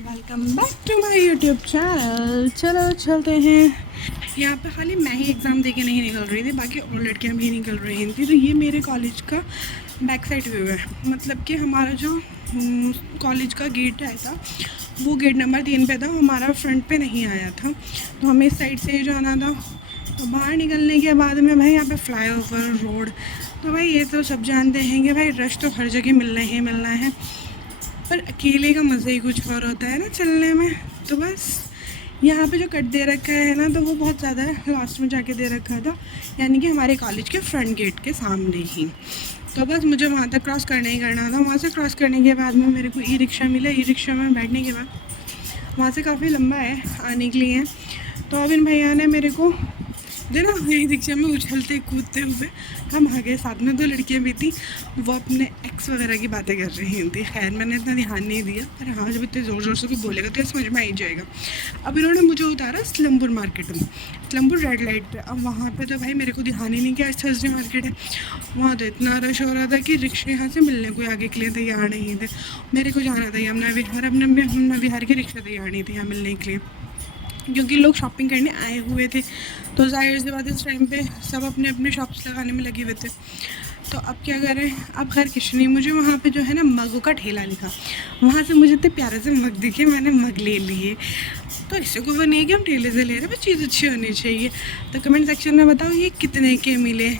Welcome back to my YouTube channel. चलो चलते हैं। यहाँ पे खाली मैं ही एग्ज़ाम दे के नहीं निकल रही थी, बाकी और लड़कियाँ भी निकल रही थी। तो ये मेरे कॉलेज का बैक साइड व्यू है। मतलब कि हमारा जो कॉलेज का गेट आया था वो गेट नंबर 3 पे था, हमारा फ्रंट पे नहीं आया था, तो हमें इस साइड से ही जाना था। तो बाहर निकलने के बाद में भाई यहाँ पे फ्लाईओवर रोड, तो भाई ये तो सब जानते हैं कि भाई रश तो हर जगह मिलना ही मिलना है, पर अकेले का मज़ा ही कुछ और होता है ना चलने में। तो बस यहाँ पे जो कट दे रखा है ना, तो वो बहुत ज़्यादा है, लास्ट में जाके दे रखा था, यानी कि हमारे कॉलेज के फ्रंट गेट के सामने ही। तो बस मुझे वहाँ तक क्रॉस करना ही करना था। वहाँ से क्रॉस करने के बाद में मेरे को ई रिक्शा मिला। ई रिक्शा में बैठने के बाद वहाँ से काफ़ी लंबा है आने के लिए, तो अब इन भैया ने मेरे को जो ना यही रिक्शा में उछलते कूदते हुए हम आ गए। साथ में 2 लड़कियां भी थी, वो अपने एक्स वगैरह की बातें कर रही थी। खैर मैंने इतना ध्यान नहीं दिया, पर हाँ जब इतने ज़ोर ज़ोर से भी बोलेगा तो समझ में आ ही जाएगा। अब इन्होंने मुझे उतारा स्लम्बुर मार्केट में, स्लम्बुर रेड लाइट पे। अब वहाँ पे तो भाई मेरे को ध्यान ही नहीं कि आज थर्सडे मार्केट है। वहाँ तो इतना रश हो रहा था कि रिक्शे यहाँ से मिलने को आगे के लिए तैयार नहीं थे। मेरे को जाना था यमुना विहार, अपने विहार के रिक्शा तैयार नहीं थे यहाँ मिलने के लिए, क्योंकि लोग शॉपिंग करने आए हुए थे। तो जाहिर सी बात इस टाइम पे सब अपने अपने शॉप्स लगाने में लगे हुए थे। तो अब क्या करें, अब खैर कुछ नहीं। मुझे वहाँ पे जो है ना मगों का ठेला लिखा, वहाँ से मुझे इतने प्यारे से मग दिखे, मैंने मग ले लिए। तो इससे को वो नहीं है कि हम ठेले से ले रहे हैं, बस चीज़ अच्छी होनी चाहिए। तो कमेंट सेक्शन में बताओ ये कितने के मिले।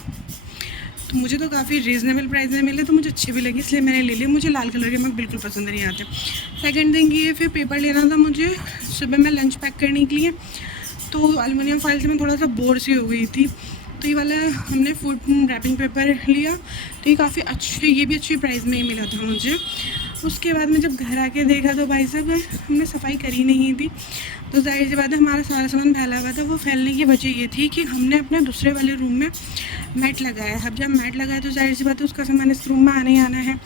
तो मुझे तो काफ़ी रीज़नेबल प्राइस में मिले, तो मुझे अच्छे भी लगे, इसलिए मैंने ले लिए। मुझे लाल कलर के मग बिल्कुल पसंद नहीं आते। सेकंड थिंग ये, फिर पेपर लेना था मुझे सुबह में लंच पैक करने के लिए। तो एलुमिनियम फॉइल से मैं थोड़ा सा बोर सी हो गई थी, तो ये वाला हमने फूड रैपिंग पेपर लिया। तो ये काफ़ी अच्छे, ये भी अच्छी प्राइस में ही मिला था मुझे। उसके बाद में जब घर आके देखा तो भाई साहब हमने सफाई करी नहीं थी। तो जाहिर सी बात है हमारा सारा सामान फैला हुआ था। वो फैलने की वजह ये थी कि हमने अपने दूसरे वाले रूम में मैट लगाया। अब जब मैट लगाया तो जाहिर सी बात है उसका सामान इस रूम में आने ही आना है।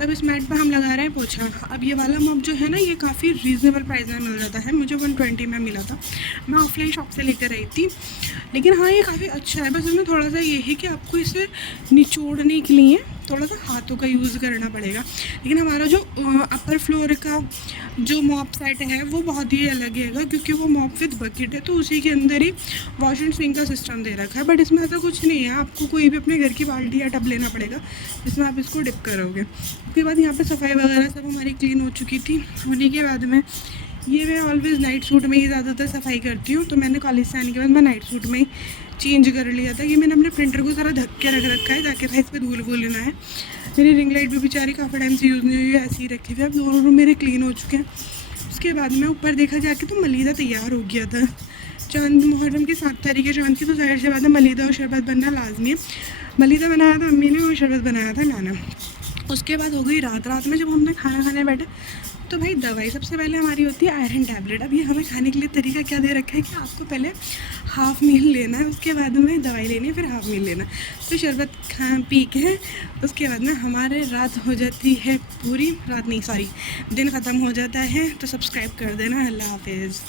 तब इस मैट पर हम लगा रहे हैं पोछा। अब ये वाला मॉप जो है ना, ये काफ़ी रीज़नेबल प्राइस में मिल जाता है। मुझे 120 में मिला था, मैं ऑफलाइन शॉप से लेकर आई थी। लेकिन हाँ ये काफ़ी अच्छा है, बस इसमें थोड़ा सा ये है कि आपको इसे निचोड़ने के लिए थोड़ा सा हाथों का यूज़ करना पड़ेगा। लेकिन हमारा जो अपर फ्लोर का जो मॉप सेट है वो बहुत ही अलग है, क्योंकि वो मॉप विद बकेट है, तो उसी के अंदर ही वॉश एंड सिंक का सिस्टम दे रखा है। बट इसमें ऐसा कुछ नहीं है, आपको कोई भी अपने घर की बाल्टी या टब लेना पड़ेगा जिसमें आप इसको डिप करोगे। उसके बाद यहाँ पे सफाई वगैरह सब हमारी क्लीन हो चुकी थी। होने के बाद में ये मैं ऑलवेज़ नाइट सूट में ही ज़्यादातर सफाई करती हूँ, तो मैंने कॉलेज से आने के बाद मैं नाइट सूट में ही चेंज कर लिया था। ये मैंने अपने प्रिंटर को सारा ढक के रख रखा है ताकि भाई इस पर धूल वूल ना है। मेरी रिंग लाइट भी बेचारी काफ़ी टाइम से यूज़ नहीं हुई है, ऐसे ही रखी हुई है। अब दोनों रूम मेरे क्लीन हो चुके हैं। उसके बाद में ऊपर देखा जाके तो मलीदा तैयार हो गया था। चांद मुहर्रम की 7 तारीख है चांद की, तो जाहिर सी बात है मलीदा और शरबत बनना लाजमी है। मलीदा बनाया था अम्मी ने और शरबत बनाया था मैंने। उसके बाद हो गई रात। रात में जब हमने खाना खाने बैठे तो भाई दवाई सबसे पहले हमारी होती है आयरन टैबलेट। अब ये हमें खाने के लिए तरीका क्या दे रखा है कि आपको पहले हाफ़ मील लेना है, उसके बाद में दवाई लेनी है, फिर हाफ़ मील लेना। तो शरबत पी के उसके बाद में हमारे रात हो जाती है पूरी, रात नहीं सॉरी दिन ख़त्म हो जाता है। तो सब्सक्राइब कर देना। अल्लाह हाफिज़।